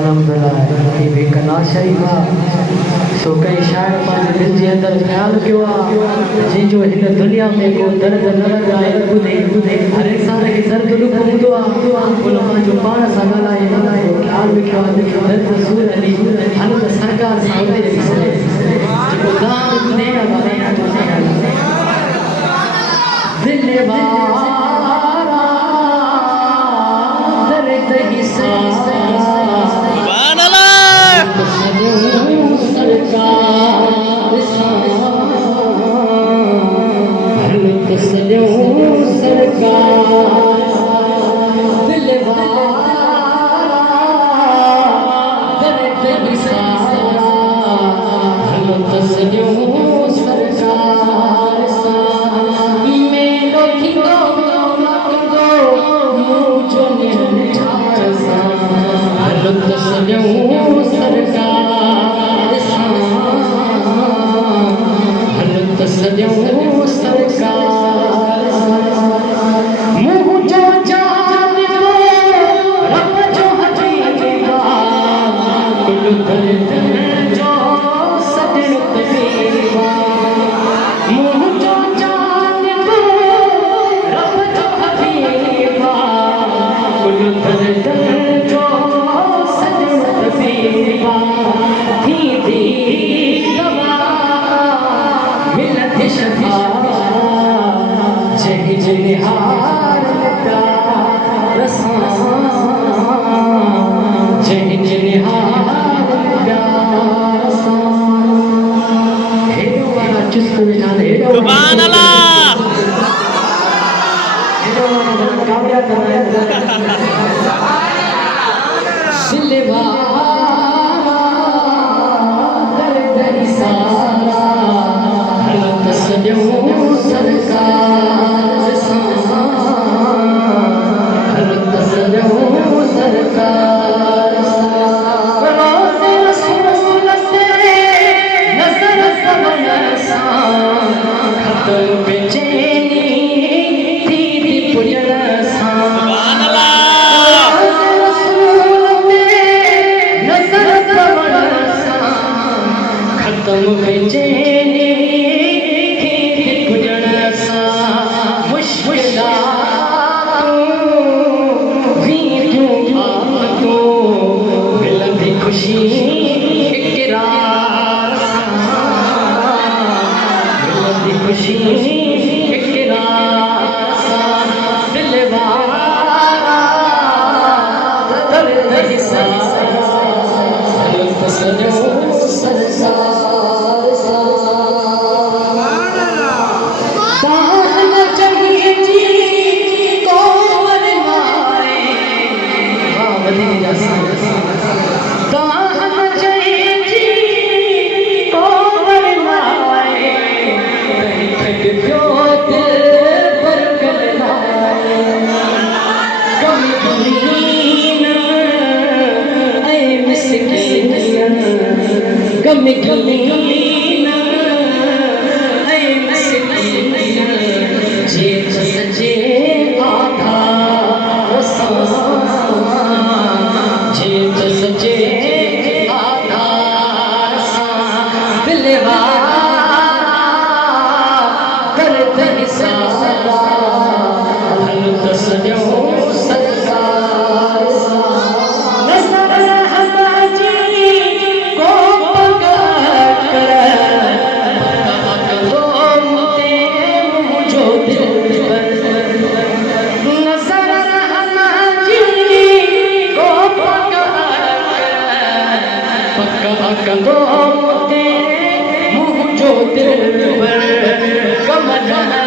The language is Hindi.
अल्हम्दुलिल्लाह ये भी कलाशाही का सो कई शायर पांच दिल जे अंदर ख्याल कियो जी जो हिन दुनिया में को दर्द न लगाए बुधे हर इंसान के दर्द लुक हूंदो आ बोलो जो पाण सां ॻाल्हाए ख्याल में कियो दर्द सूर अली हल सरकार साउदी अरब जो दाम बुधे दिल वारा दर्द ही सुभान अल्लाह सरकार सरकार दिल वारा दर्द ही सुभान अल्लाह मुझो दिल पर कमर